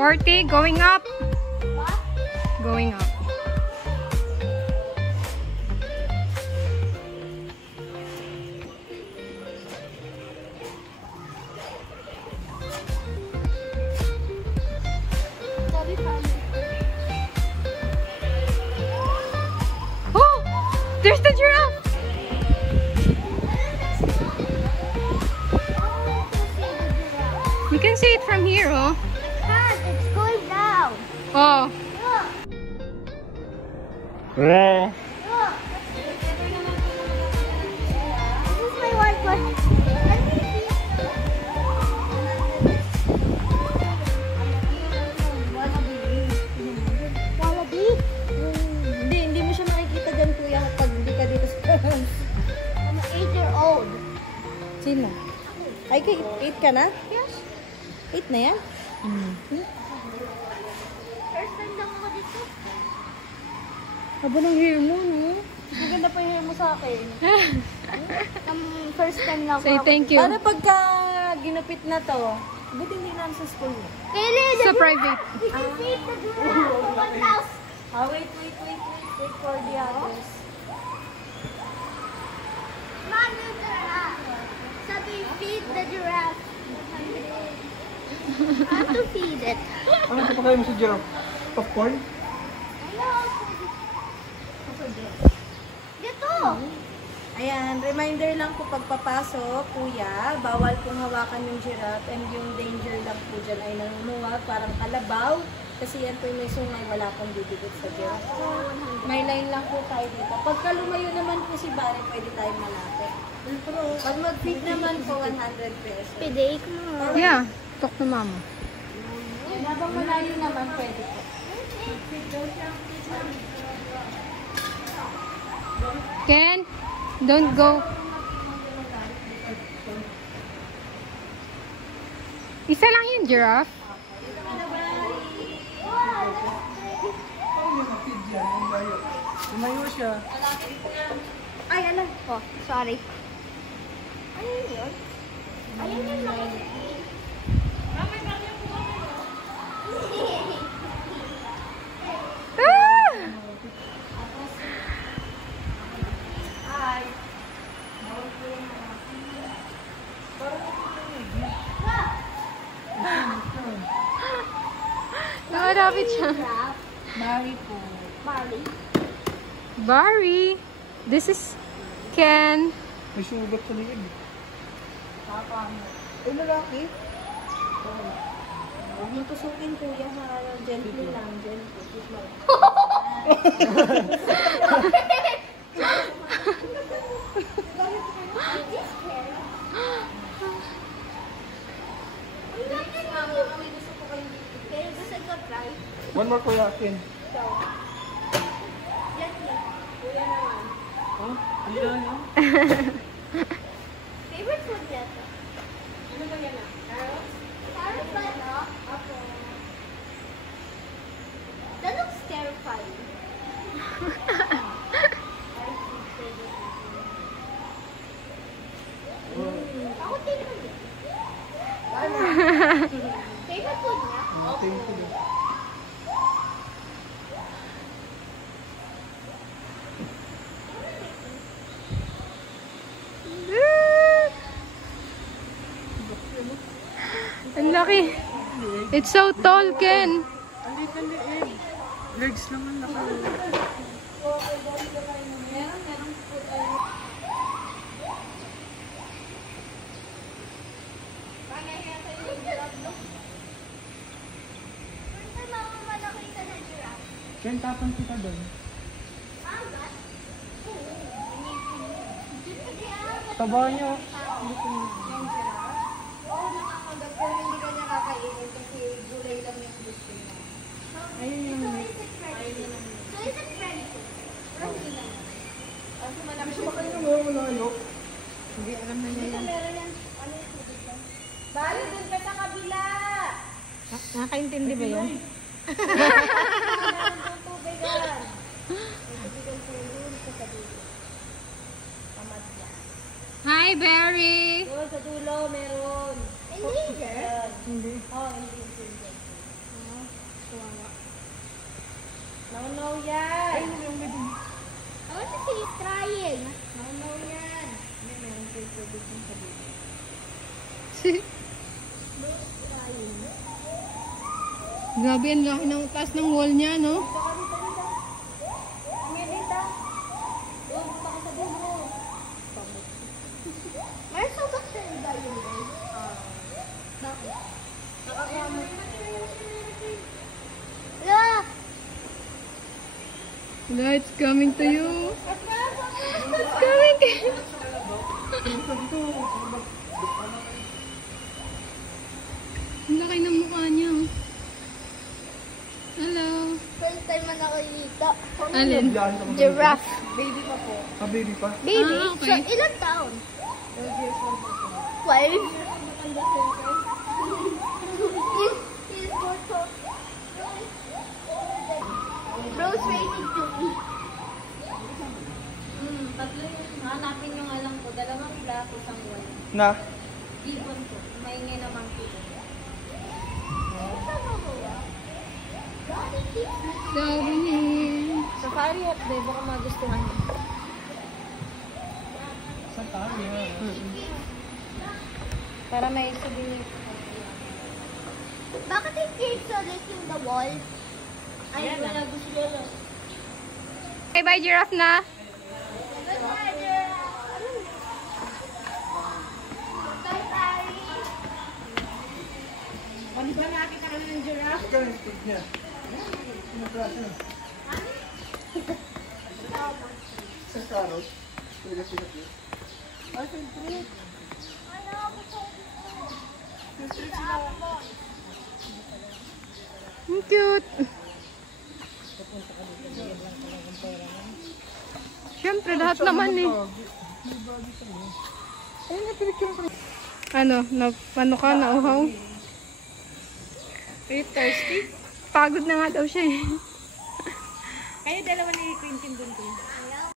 $40 going up. Going up. Oh, there's the giraffe. You can see it from here, oh. It's going down. Oh. Look. This is my one question. Wallaby? Hindi mo siya makikita dyan, kuya, kapag hindi ka dito sa I'm an 8-year-old. Sino? Ay, 8 ka na? Yes. 8 na yan? First time lang ako dito. Haba ng hair mo, no? Maganda pa yung hair mo sa akin. First time lang Say ako. thank you. Para pagka ginupit na to, buti hindi namin sa school mo. Kaylee, Sa private. we can feed the giraffe for 1,000. Wait for the others. Mom, the giraffe. Sabi, feed the giraffe. I have to feed it. Ano ito pa kayo mo sa giraffe? Popcorn? Dito. Ayan, reminder lang po pagpapasok, kuya, bawal pong hawakan yung giraffe and yung danger lang po dyan ay nanunungag, parang kalabaw. Kasi yan po yung may sungay, wala pong bibigit sa giraffe. May line lang po tayo dito. Pagka lumayo naman po si Barry, pwede tayo malapit. Pag mag-feed naman po, 100 pesos. Pidake mo. Yeah. Talk to mama. Yan, habang malayo naman, pwede po. Ken, don't go. Isa lang yung giraffe. Lumayo siya. Ay, ano? Oh, sorry. Ayun yun. Ayun yun lang. Nakalapit siya. Barry po. Barley. Barry, this is Ken. May sugat sa liig. Ay, lalaki. Huwag mo tusukin, kuya, ha? Gently lang, gently. One more kuya akin. Oh, hindi na yan. Favorite food yata? Ano ba yan? Carrots? Carrots ba, no? Apo. That looks terrifying. Ako tingnan niya. Favorite food niya? Thank you. Ang laki. It's so tall, Ken. Liig. Legs lang ang laki. Ken, tapon kita doon. Taba niyo. Oo, nakakagat, pero hindi ka niya kakainin kasi gulay lang yung gusto niya. Ayun yung So is it ready to? Kasi malaki Gusto ba kayo nung malayo? Hindi, alam na niya yan. Meron yan. Ano yung tubig ba? Bali, dun ka sa kabila! Nakakaintindi ba yun? Meron tubig yan. May tubigan po dun. Hi, Berry! Doon sa dulo, meron. Endanger? Hindi. Oh, endangered. No, yan. Ay, yung may dun. I want to see it trying. No, yan. Hindi, meron kayo tubig yung sa dulo. Grabe, ang laki ng taas ng wall niya, no? Baka dito, dito. Ang yan dito. Doon, baka sa dulo. Why so much endanger? Bakit? Nakakamot. Look! Wala, it's coming to you. It's coming to you. Ang laki ng mukha niya. Hello. First time na nakikita. Alin? Giraffe. Baby pa po. Ah, baby pa. Baby? Ah, okay. So, ilang taon? 12 years old po. 12? Bro's rated to eat. Tatlo yung hanapin yung alam ko. Dalawang black, isang white. Na? Gibbon po. Maingay naman po. Sabi niya. Safari at day, baka magustuhan niyo. Sa tayo. Para may souvenir. Bakit yung cake solid in the wall? Ay, wala gusto lolo. Okay, bye, giraffe na. Goodbye, giraffe. Bye, Harry. Ano ba nakakita ka ng giraffe? Ikaw yung food niya. Ano klase? Sa carrot. Pwede sila po. Ang cute. Siyempre, lahat naman eh. Ayun nga, pinicture ko. Ano, ano ka, nauhaw? Are you thirsty? Pagod na nga daw siya eh. Kayo dalawa ni Quentin dun.